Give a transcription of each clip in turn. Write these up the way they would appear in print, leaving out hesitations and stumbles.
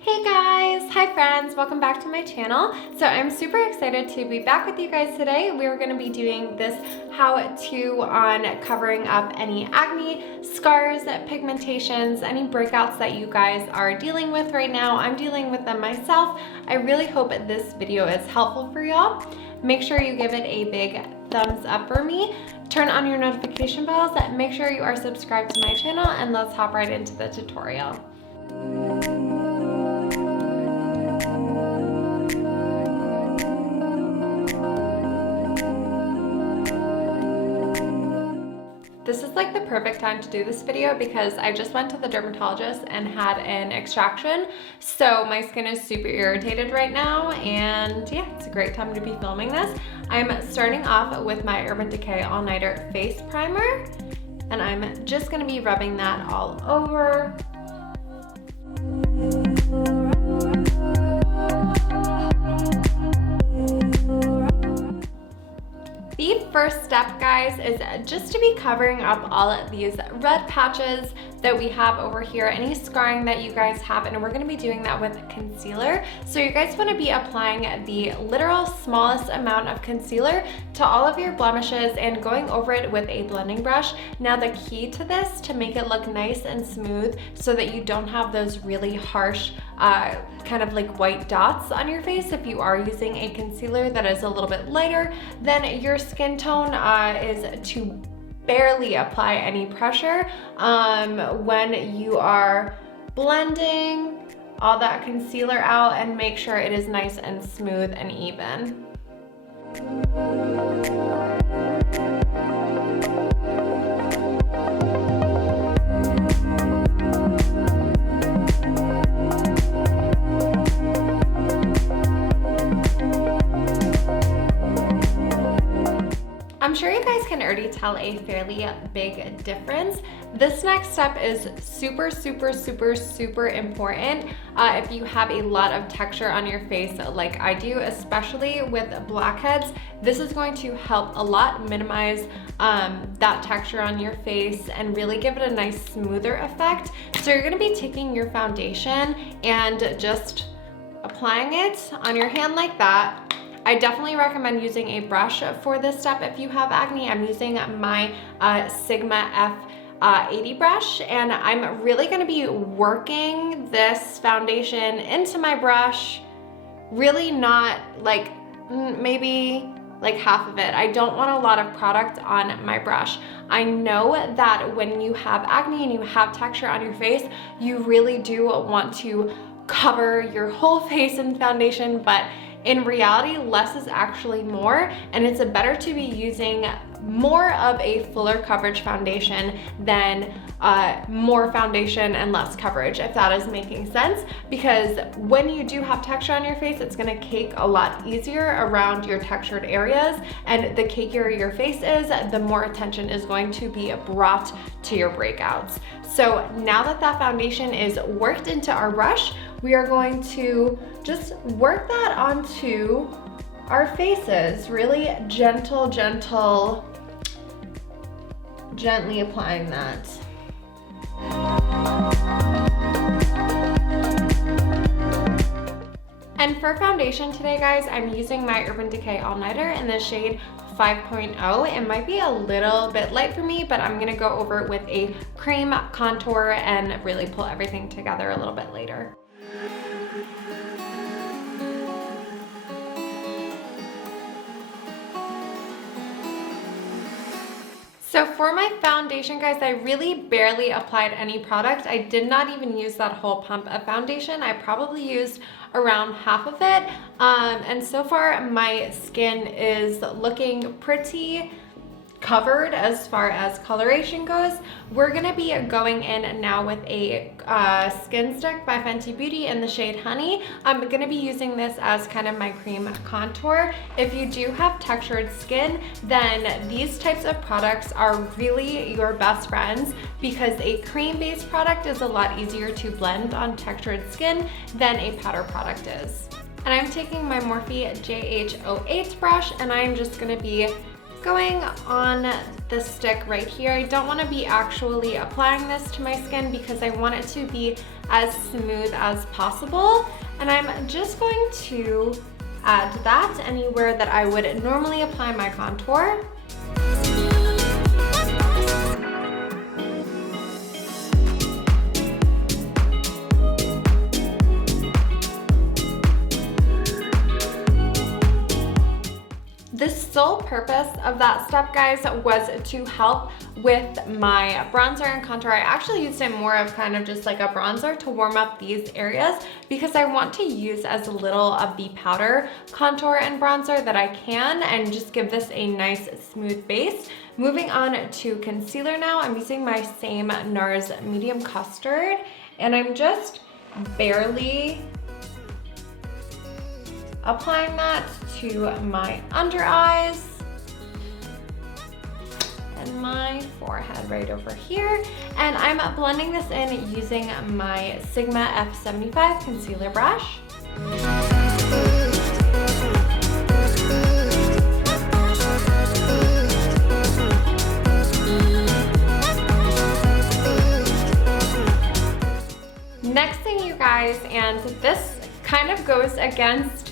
Hey guys, hi friends, welcome back to my channel. So I'm super excited to be back with you guys today. We're going to be doing this how-to on covering up any acne, scars, pigmentations, any breakouts that you guys are dealing with right now. I'm dealing with them myself. I really hope this video is helpful for y'all. Make sure you give it a big thumbs up for me. Turn on your notification bells, make sure you are subscribed to my channel, and let's hop right into the tutorial. This is like the perfect time to do this video because I just went to the dermatologist and had an extraction. So my skin is super irritated right now, and yeah, it's a great time to be filming this. I'm starting off with my Urban Decay All Nighter Face Primer, and I'm just gonna be rubbing that all over. The first step, guys, is just to be covering up all of these red patches that we have over here, any scarring that you guys have, and we're gonna be doing that with concealer. So you guys wanna be applying the literal smallest amount of concealer to all of your blemishes and going over it with a blending brush. Now the key to this, to make it look nice and smooth so that you don't have those really harsh kind of like white dots on your face, if you are using a concealer that is a little bit lighter than your skin tone, is to barely apply any pressure when you are blending all that concealer out, and make sure it is nice and smooth and even. I'm sure you guys can already tell a fairly big difference. This next step is super important if you have a lot of texture on your face like I do, especially with blackheads. This is going to help a lot minimize that texture on your face and really give it a nice smoother effect. So you're gonna be taking your foundation and just applying it on your hand like that. I definitely recommend using a brush for this step if you have acne. I'm using my Sigma F80 brush, and I'm really gonna be working this foundation into my brush, really not like maybe like half of it. I don't want a lot of product on my brush. I know that when you have acne and you have texture on your face, you really do want to cover your whole face in foundation, but in reality, less is actually more, and it's better to be using more of a fuller coverage foundation than more foundation and less coverage, if that is making sense. Because when you do have texture on your face, it's gonna cake a lot easier around your textured areas, and the cakier your face is, the more attention is going to be brought to your breakouts. So now that that foundation is worked into our brush, we are going to just work that onto our faces. Really gently applying that. And for foundation today, guys, I'm using my Urban Decay All Nighter in the shade 5.0. It might be a little bit light for me, but I'm gonna go over it with a cream contour and really pull everything together a little bit later. So for my foundation, guys, I really barely applied any product. I did not even use that whole pump of foundation. I probably used around half of it. And so far my skin is looking pretty covered as far as coloration goes. We're gonna be going in now with a skin stick by Fenty Beauty in the shade Honey. I'm gonna be using this as kind of my cream contour. If you do have textured skin, then these types of products are really your best friends, because a cream-based product is a lot easier to blend on textured skin than a powder product is. And I'm taking my Morphe JH08 brush, and I'm just gonna be going on the stick right here. I don't want to be actually applying this to my skin because I want it to be as smooth as possible. And I'm just going to add that anywhere that I would normally apply my contour. The sole purpose of that step, guys, was to help with my bronzer and contour. I actually used it more of kind of just like a bronzer to warm up these areas because I want to use as little of the powder contour and bronzer that I can and just give this a nice smooth base. Moving on to concealer now, I'm using my same NARS Medium Custard, and I'm just barely applying that to my under eyes and my forehead right over here. And I'm blending this in using my Sigma F75 concealer brush. Next thing, you guys, and this kind of goes against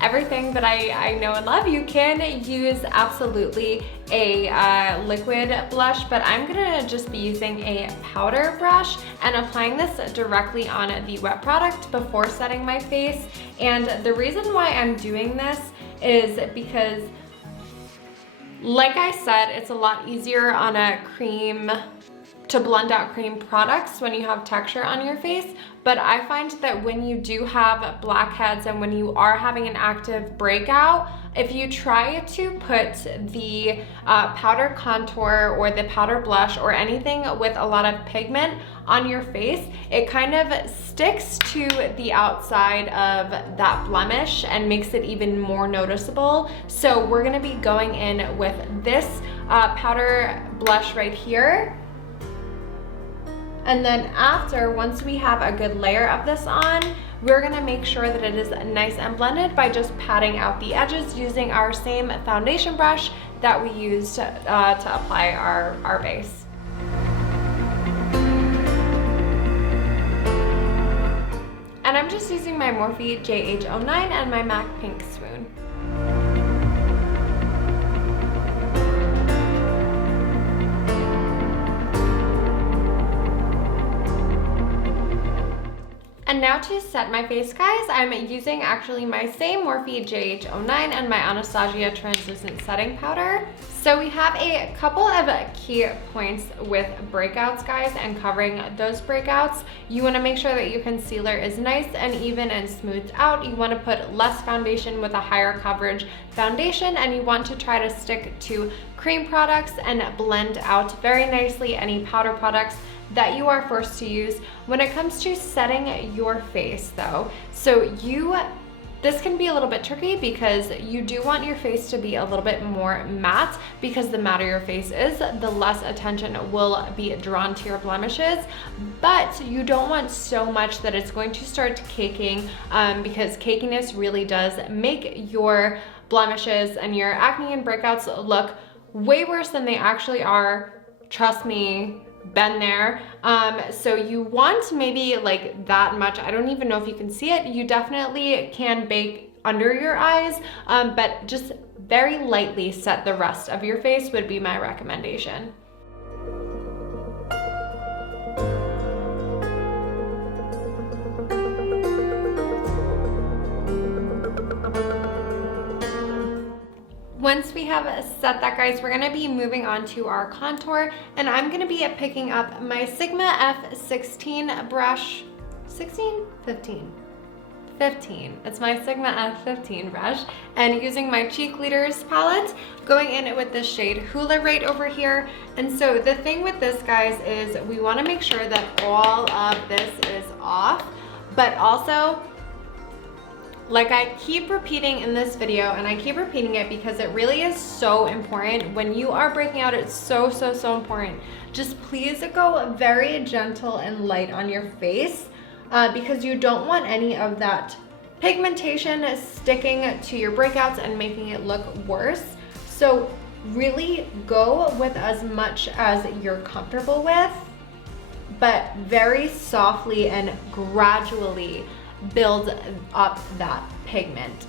everything that I know and love. You can use absolutely a liquid blush, but I'm gonna just be using a powder brush and applying this directly on the wet product before setting my face. And the reason why I'm doing this is because, like I said, it's a lot easier on a cream to blend out cream products when you have texture on your face. But I find that when you do have blackheads and when you are having an active breakout, if you try to put the powder contour or the powder blush or anything with a lot of pigment on your face, it kind of sticks to the outside of that blemish and makes it even more noticeable. So we're gonna be going in with this powder blush right here. And then after, once we have a good layer of this on, we're gonna make sure that it is nice and blended by just patting out the edges using our same foundation brush that we used to apply our base. And I'm just using my Morphe JH09 and my MAC Pink Swoon. And now to set my face, guys, I'm using actually my same Morphe JH09 and my Anastasia translucent setting powder. So we have a couple of key points with breakouts, guys, and covering those breakouts. You wanna make sure that your concealer is nice and even and smoothed out. You wanna put less foundation with a higher coverage foundation, and you want to try to stick to cream products and blend out very nicely any powder products that you are forced to use. When it comes to setting your face though, this can be a little bit tricky because you do want your face to be a little bit more matte, because the matter your face is, the less attention will be drawn to your blemishes. But you don't want so much that it's going to start caking, because cakiness really does make your blemishes and your acne and breakouts look way worse than they actually are. Trust me, been there. So you want maybe like that much. I don't even know if you can see it. You definitely can bake under your eyes, but just very lightly set the rest of your face would be my recommendation. Once we have set that, guys, we're gonna be moving on to our contour, and I'm gonna be picking up my Sigma F16 brush, 16? 15. It's my Sigma F15 brush, and using my Cheek Leaders palette, going in with this shade Hula right over here. And so the thing with this, guys, is we wanna make sure that all of this is off, but also, like I keep repeating in this video, and I keep repeating it because it really is so important. When you are breaking out, it's so important. Just please go very gentle and light on your face, because you don't want any of that pigmentation sticking to your breakouts and making it look worse. So really go with as much as you're comfortable with, but very softly and gradually build up that pigment.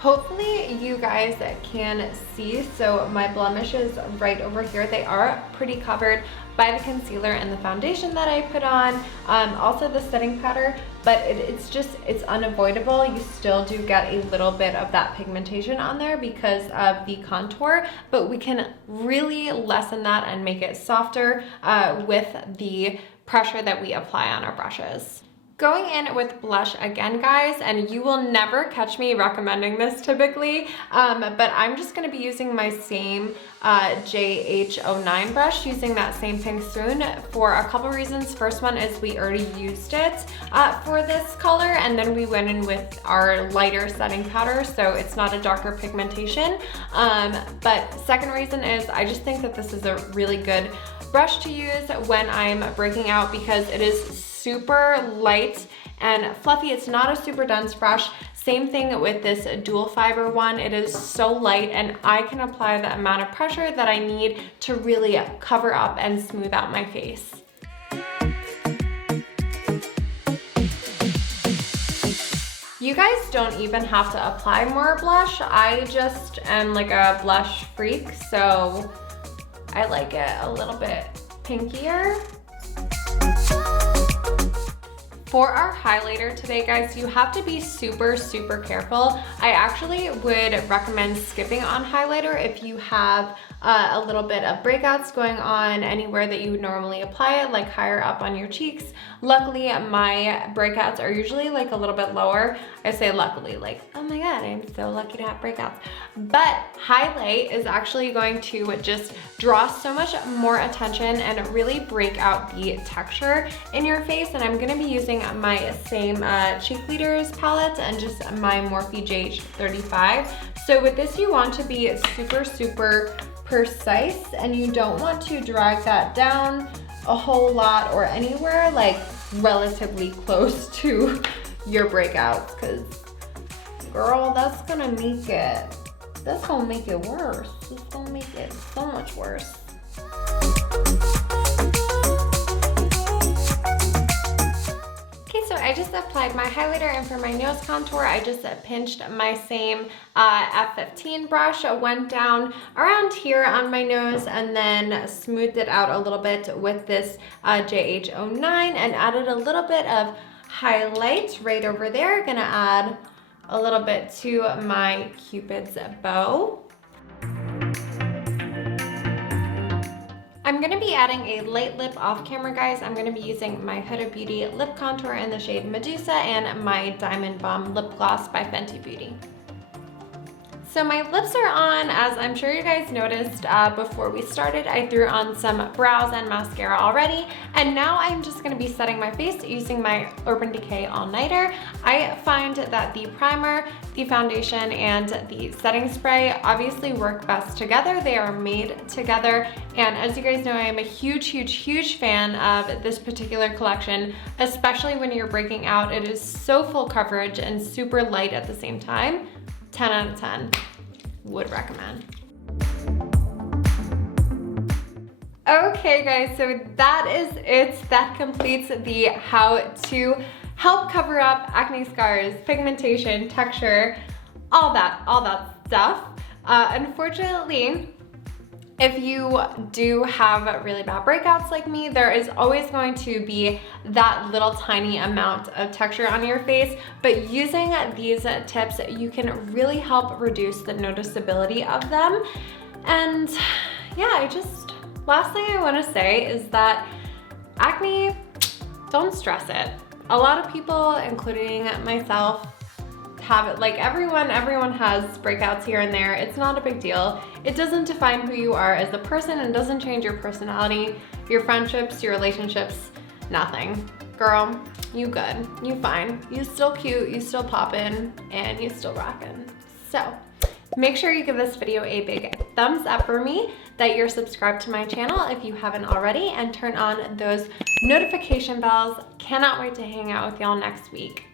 Hopefully you guys can see, so my blemishes right over here, they are pretty covered by the concealer and the foundation that I put on, also the setting powder, but it's unavoidable. You still do get a little bit of that pigmentation on there because of the contour, but we can really lessen that and make it softer with the pressure that we apply on our brushes. Going in with blush again, guys, and you will never catch me recommending this typically, but I'm just going to be using my same JH09 brush, using that same pink spoon for a couple reasons. First one is we already used it for this color, and then we went in with our lighter setting powder, so it's not a darker pigmentation. But second reason is I just think that this is a really good brush to use when I'm breaking out because it is super light and fluffy. It's not a super dense brush. Same thing with this dual fiber one. It is so light and I can apply the amount of pressure that I need to really cover up and smooth out my face. You guys don't even have to apply more blush. I just am like a blush freak, so I like it a little bit pinkier. For our highlighter today, guys, you have to be super, super careful. I actually would recommend skipping on highlighter if you have a little bit of breakouts going on anywhere that you would normally apply it, like higher up on your cheeks. Luckily, my breakouts are usually like a little bit lower. I say luckily, like, oh my God, I'm so lucky to have breakouts. But highlight is actually going to just draw so much more attention and really break out the texture in your face. And I'm gonna be using my same Cheek Leaders palette and just my Morphe GH35. So with this, you want to be super, super precise, and you don't want to drag that down a whole lot or anywhere like relatively close to your breakouts, because girl, that's gonna make it worse. It's gonna make it so much worse. So I just applied my highlighter, and for my nose contour, I just pinched my same F15 brush, went down around here on my nose, and then smoothed it out a little bit with this JH09 and added a little bit of highlight right over there. Gonna add a little bit to my Cupid's bow. I'm gonna be adding a light lip off camera, guys. I'm gonna be using my Huda Beauty lip contour in the shade Medusa and my Diamond Bomb lip gloss by Fenty Beauty. So my lips are on. As I'm sure you guys noticed before we started, I threw on some brows and mascara already, and now I'm just gonna be setting my face using my Urban Decay All Nighter. I find that the primer, the foundation, and the setting spray obviously work best together. They are made together, and as you guys know, I am a huge, huge, huge fan of this particular collection, especially when you're breaking out. It is so full coverage and super light at the same time. 10 out of 10, would recommend. Okay guys, so that is it. That completes the how to help cover up acne scars, pigmentation, texture, all that stuff. Unfortunately, if you do have really bad breakouts like me, there is always going to be that little tiny amount of texture on your face, but using these tips, you can really help reduce the noticeability of them. And yeah, last thing I wanna say is that acne, don't stress it. A lot of people, including myself, have it. Like everyone has breakouts here and there. It's not a big deal. It doesn't define who you are as a person and doesn't change your personality, your friendships, your relationships, nothing. Girl, you good, you fine. You still cute, you still poppin', and you still rockin'. So Make sure you give this video a big thumbs up for me, that you're subscribed to my channel if you haven't already, and turn on those notification bells. Cannot wait to hang out with y'all next week.